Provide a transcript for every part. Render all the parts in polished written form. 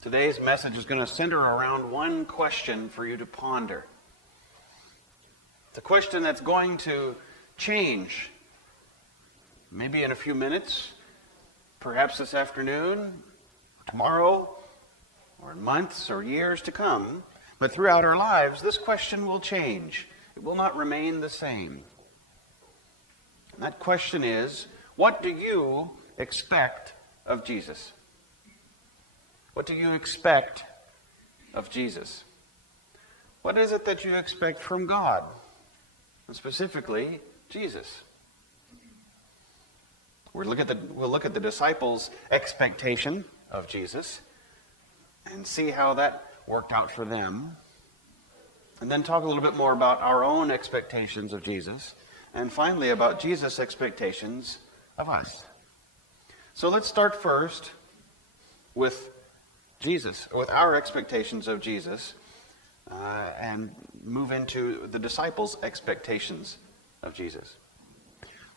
Today's message is going to center around one question for you to ponder. It's a question that's going to change, maybe in a few minutes, perhaps this afternoon, tomorrow, or in months or years to come. But throughout our lives, this question will change. It will not remain the same. And that question is, what do you expect of Jesus? What do you expect of Jesus? What is it that you expect from God? And specifically, Jesus. We'll look at the disciples' expectation of Jesus and see how that worked out for them. And then talk a little bit more about our own expectations of Jesus. And finally, about Jesus' expectations of us. So let's start first with Jesus, with our expectations of Jesus, and move into the disciples' expectations of Jesus.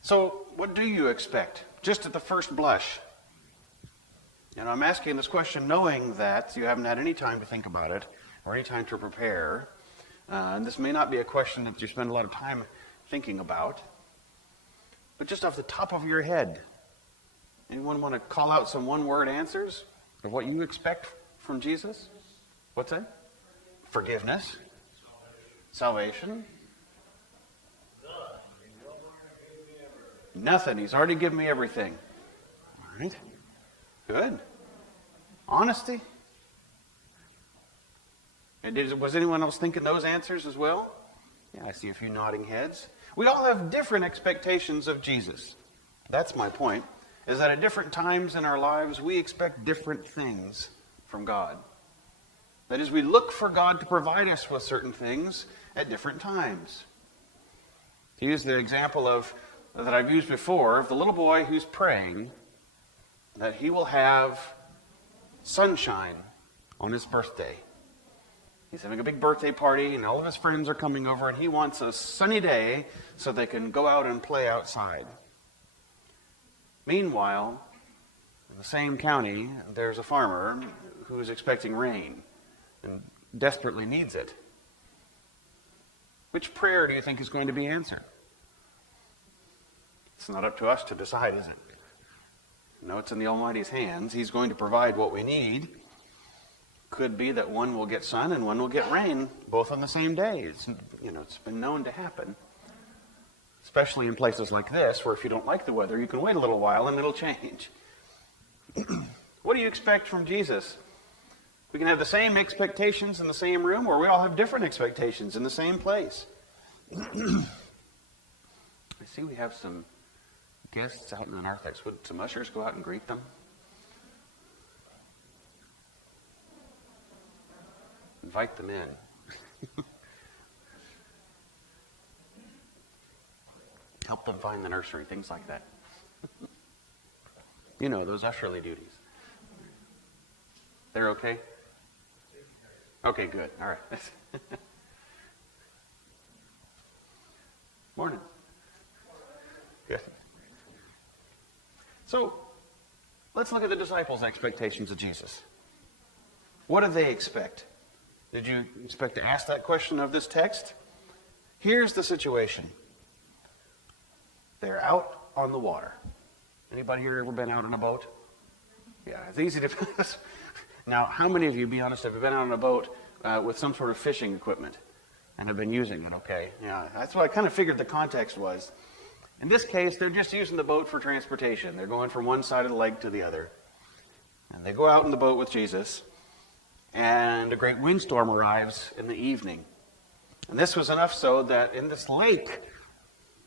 So, what do you expect, just at the first blush? And I'm asking this question knowing that you haven't had any time to think about it, or any time to prepare. And this may not be a question that you spend a lot of time thinking about, but just off the top of your head, anyone want to call out some one-word answers of what you expect from Jesus? What's that? Forgiveness. Salvation. Nothing. He's already given me everything. All right. Good. Honesty. And was anyone else thinking those answers as well? Yeah, I see a few nodding heads. We all have different expectations of Jesus. That's my point, is that at different times in our lives, we expect different things from God. That is, we look for God to provide us with certain things at different times. To use the example that I've used before, of the little boy who's praying that he will have sunshine on his birthday. He's having a big birthday party, and all of his friends are coming over, and he wants a sunny day so they can go out and play outside. Meanwhile, in the same county, there's a farmer who is expecting rain and desperately needs it. Which prayer do you think is going to be answered? It's not up to us to decide, is it? No, it's in the Almighty's hands. He's going to provide what we need. Could be that one will get sun and one will get rain, both on the same day. It's been known to happen. Especially in places like this, where if you don't like the weather, you can wait a little while and it'll change. What do you expect from Jesus? We can have the same expectations in the same room, or we all have different expectations in the same place. I see we have some guests out in the narthex. Would some ushers go out and greet them? Invite them in. Help them find the nursery, things like that. You know, those usherly duties. They're okay? Okay, good. All right. Morning. Good. So, let's look at the disciples' expectations of Jesus. What do they expect? Did you expect to ask that question of this text? Here's the situation. They're out on the water. Anybody here ever been out on a boat? Yeah, it's easy to... Now, how many of you, be honest, have been out on a boat with some sort of fishing equipment and have been using it, okay? Yeah, that's what I kind of figured the context was. In this case, they're just using the boat for transportation. They're going from one side of the lake to the other. And they go out in the boat with Jesus, and a great windstorm arrives in the evening. And this was enough so that in this lake,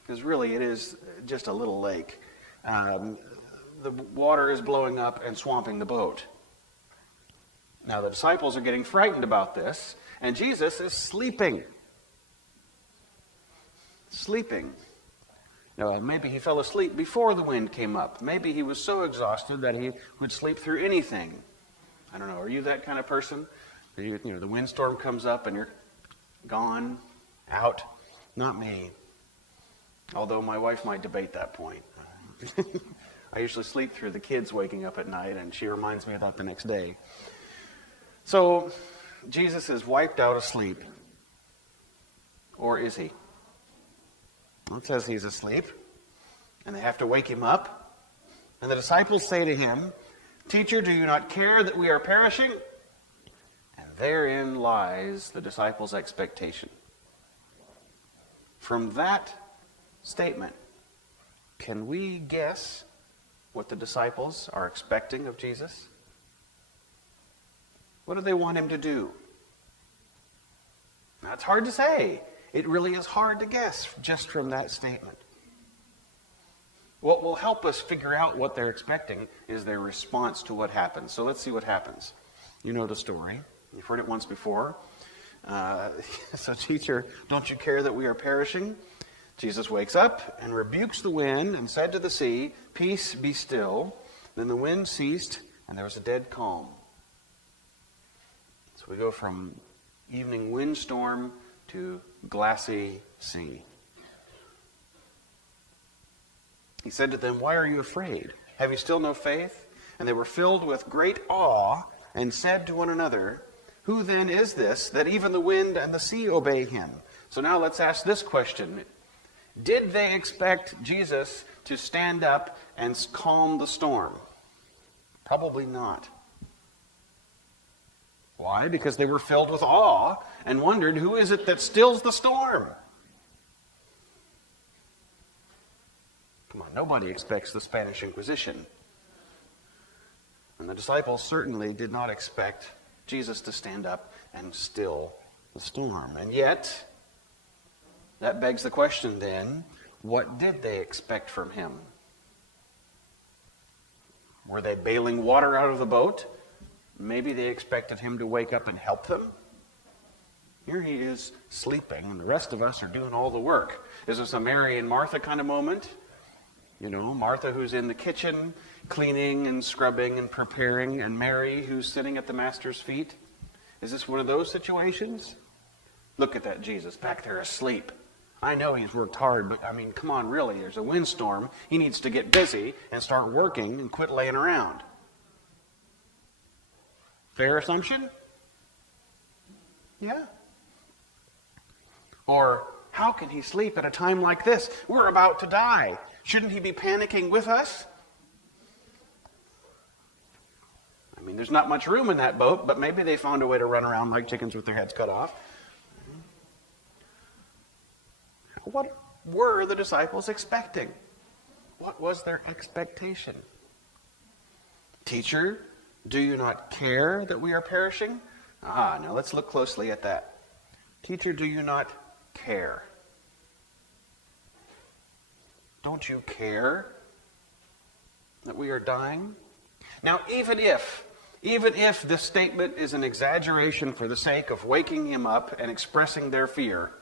because really it is just a little lake, the water is blowing up and swamping the boat. Now the disciples are getting frightened about this, and Jesus is sleeping. Sleeping. Now, maybe he fell asleep before the wind came up. Maybe he was so exhausted that he would sleep through anything. I don't know. Are you that kind of person? The windstorm comes up and you're gone, out. Not me. Although my wife might debate that point. I usually sleep through the kids waking up at night, and she reminds me of that the next day. So, Jesus is wiped out asleep. Or is he? Well, it says he's asleep. And they have to wake him up. And the disciples say to him, "Teacher, do you not care that we are perishing?" And therein lies the disciples' expectation. From that statement, can we guess what the disciples are expecting of Jesus? What do they want him to do? Now, it's hard to say. It really is hard to guess just from that statement. What will help us figure out what they're expecting is their response to what happens. So let's see what happens. You know the story. You've heard it once before. So, "Teacher, don't you care that we are perishing?" Jesus wakes up and rebukes the wind and said to the sea, "Peace, be still." Then the wind ceased and there was a dead calm. So we go from evening windstorm to glassy sea. He said to them, "Why are you afraid? Have you still no faith?" And they were filled with great awe and said to one another, "Who then is this that even the wind and the sea obey him?" So now let's ask this question. Did they expect Jesus to stand up and calm the storm? Probably not. Why? Because they were filled with awe and wondered, who is it that stills the storm? Come on, nobody expects the Spanish Inquisition. And the disciples certainly did not expect Jesus to stand up and still the storm. And yet, that begs the question then, what did they expect from him? Were they bailing water out of the boat? Maybe they expected him to wake up and help them. Here he is sleeping, and the rest of us are doing all the work. Is this a Mary and Martha kind of moment? You know, Martha who's in the kitchen, cleaning and scrubbing and preparing, and Mary who's sitting at the Master's feet? Is this one of those situations? Look at that Jesus back there asleep. I know he's worked hard, but I mean, come on, really, there's a windstorm. He needs to get busy and start working and quit laying around. Fair assumption? Yeah. Or, how can he sleep at a time like this? We're about to die. Shouldn't he be panicking with us? I mean, there's not much room in that boat, but maybe they found a way to run around like chickens with their heads cut off. What were the disciples expecting? What was their expectation? Teacher, do you not care that we are perishing? Now let's look closely at that. Teacher, do you not care? Don't you care that we are dying? Now, even if this statement is an exaggeration for the sake of waking him up and expressing their fear,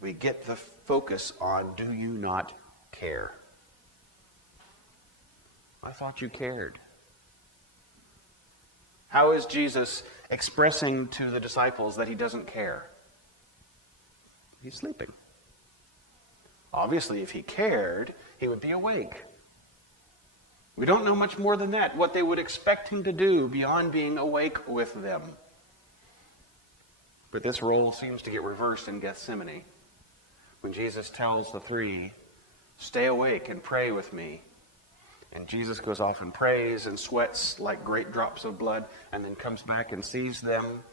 we get the focus on, do you not care? I thought you cared. How is Jesus expressing to the disciples that he doesn't care? He's sleeping. Obviously, if he cared, he would be awake. We don't know much more than that, what they would expect him to do beyond being awake with them. But this role seems to get reversed in Gethsemane, when Jesus tells the three, "Stay awake and pray with me." And Jesus goes off and prays and sweats like great drops of blood, and then comes back and sees them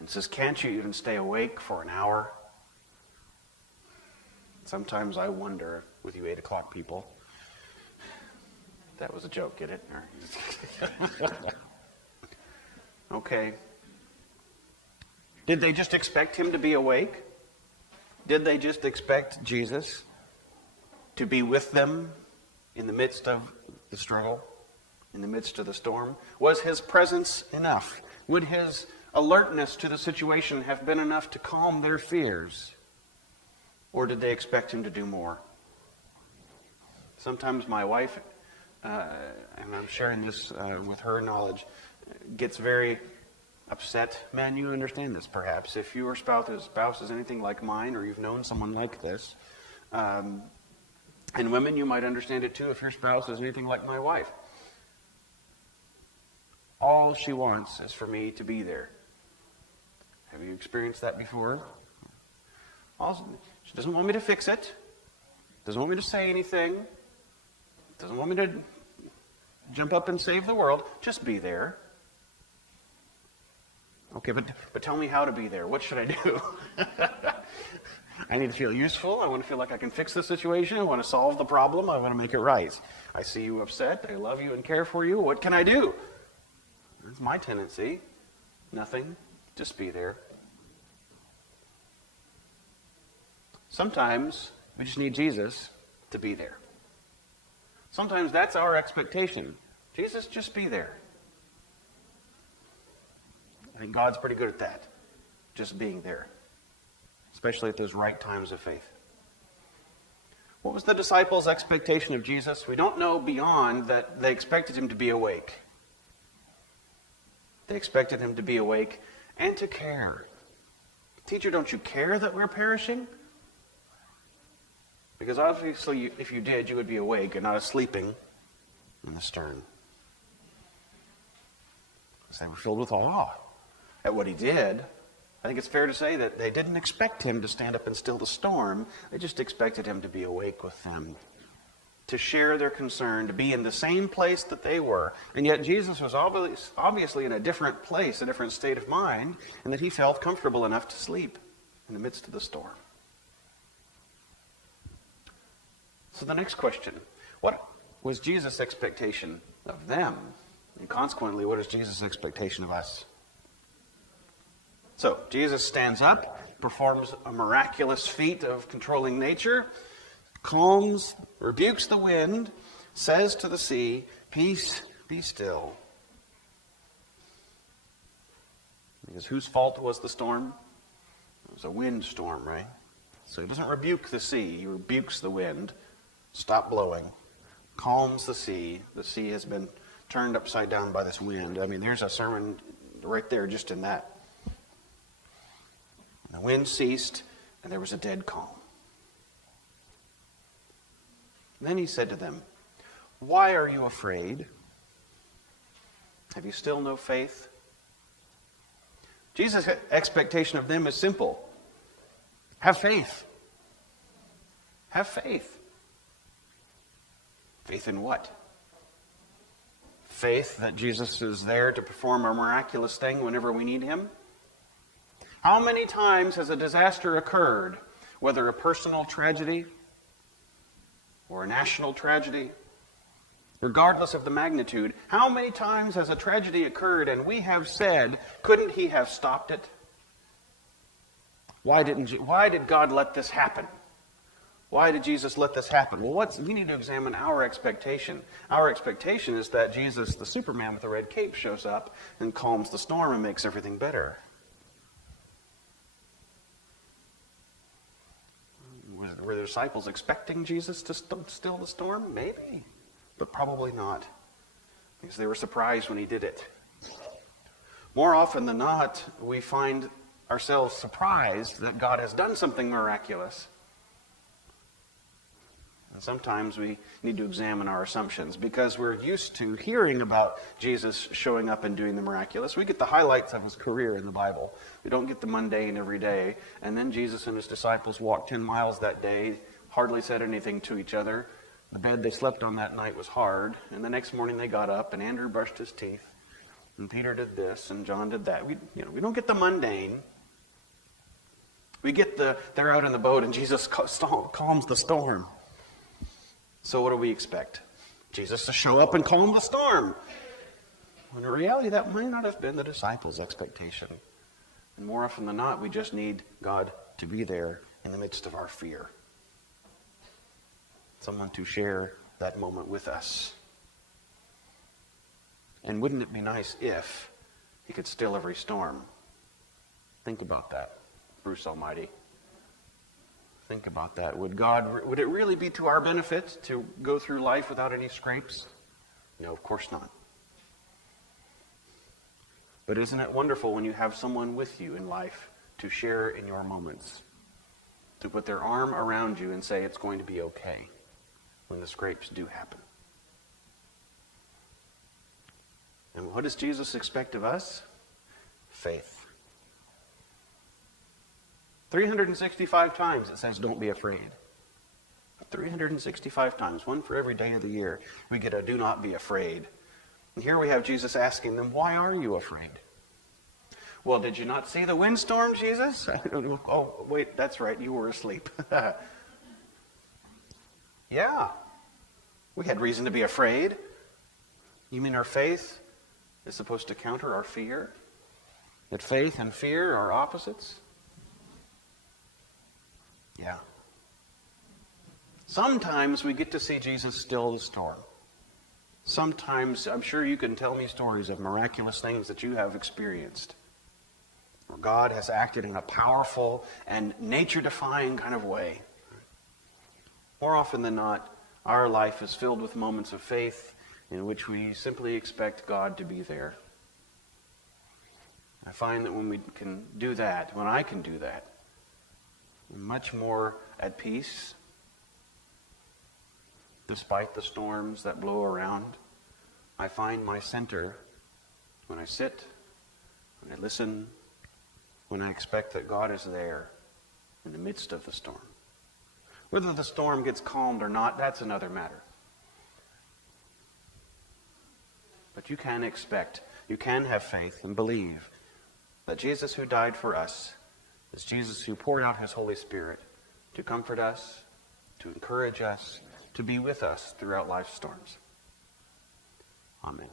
and says, "Can't you even stay awake for an hour?" Sometimes I wonder, with you 8 o'clock people, that was a joke, get it? Okay. Did they just expect him to be awake? Did they just expect Jesus to be with them in the midst of the struggle, in the midst of the storm? Was his presence enough? Would his alertness to the situation have been enough to calm their fears? Or did they expect him to do more? Sometimes my wife, and I'm sharing this with her knowledge, gets very upset. Man, you understand this perhaps. If your spouse is anything like mine, or you've known someone like this, and women, you might understand it too if your spouse is anything like my wife. All she wants is for me to be there. Have you experienced that before? She doesn't want me to fix it. Doesn't want me to say anything. Doesn't want me to jump up and save the world. Just be there. Okay, but tell me how to be there. What should I do? I need to feel useful. I want to feel like I can fix the situation. I want to solve the problem. I want to make it right. I see you upset. I love you and care for you. What can I do? That's my tendency. Nothing. Just be there. Sometimes we just need Jesus to be there. Sometimes that's our expectation. Jesus, just be there. I think God's pretty good at that. Just being there. Especially at those right times of faith. What was the disciples' expectation of Jesus? We don't know beyond that they expected him to be awake. They expected him to be awake and to care. Teacher, don't you care that we're perishing? Because obviously, if you did, you would be awake and not sleeping in the stern. Because they were filled with awe at what he did. I think it's fair to say that they didn't expect him to stand up and still the storm. They just expected him to be awake with them, to share their concern, to be in the same place that they were. And yet Jesus was obviously in a different place, a different state of mind, and that he felt comfortable enough to sleep in the midst of the storm. So the next question, what was Jesus' expectation of them? And consequently, what is Jesus' expectation of us? So, Jesus stands up, performs a miraculous feat of controlling nature, calms, rebukes the wind, says to the sea, "Peace, be still." Because whose fault was the storm? It was a windstorm, right? So he doesn't rebuke the sea, he rebukes the wind. Stop blowing. Calms the sea. The sea has been turned upside down by this wind. I mean, there's a sermon right there just in that. The wind ceased, and there was a dead calm. And then he said to them, "Why are you afraid? Have you still no faith?" Jesus' expectation of them is simple. Have faith. Have faith. Faith in what? Faith that Jesus is there to perform a miraculous thing whenever we need him? How many times has a disaster occurred, whether a personal tragedy or a national tragedy, regardless of the magnitude, how many times has a tragedy occurred and we have said, couldn't he have stopped it? Why did God let this happen? Why did Jesus let this happen? Well, we need to examine our expectation. Our expectation is that Jesus, the Superman with the red cape, shows up and calms the storm and makes everything better. Were the disciples expecting Jesus to still the storm? Maybe, but probably not, because they were surprised when he did it. More often than not, we find ourselves surprised that God has done something miraculous. And sometimes we need to examine our assumptions because we're used to hearing about Jesus showing up and doing the miraculous. We get the highlights of his career in the Bible. We don't get the mundane every day. And then Jesus and his disciples walked 10 miles that day, hardly said anything to each other. The bed they slept on that night was hard. And the next morning they got up and Andrew brushed his teeth. And Peter did this and John did that. We don't get the mundane. We get they're out in the boat and Jesus calms the storm. So what do we expect? Jesus to show up and calm the storm. When in reality, that might not have been the disciples' expectation. And more often than not, we just need God to be there in the midst of our fear. Someone to share that moment with us. And wouldn't it be nice if he could still every storm? Think about that, Bruce Almighty. Think about that. Would it really be to our benefit to go through life without any scrapes? No, of course not. But isn't it wonderful when you have someone with you in life to share in your moments, to put their arm around you and say it's going to be okay when the scrapes do happen? And what does Jesus expect of us? Faith. 365 times it says, don't be afraid. 365 times, one for every day of the year, we get a do not be afraid. And here we have Jesus asking them, why are you afraid? Well, did you not see the windstorm, Jesus? Oh, wait, that's right, you were asleep. Yeah, we had reason to be afraid. You mean our faith is supposed to counter our fear? That faith and fear are opposites? Yeah. Sometimes we get to see Jesus still the storm. Sometimes, I'm sure you can tell me stories of miraculous things that you have experienced, where God has acted in a powerful and nature-defying kind of way. More often than not, our life is filled with moments of faith in which we simply expect God to be there. I find that when we can do that, when I can do that, I'm much more at peace, despite the storms that blow around. I find my center when I sit, when I listen, when I expect that God is there in the midst of the storm. Whether the storm gets calmed or not, that's another matter. But you can expect, you can have faith and believe that Jesus who died for us is Jesus who poured out his Holy Spirit to comfort us, to encourage us, to be with us throughout life's storms. Amen.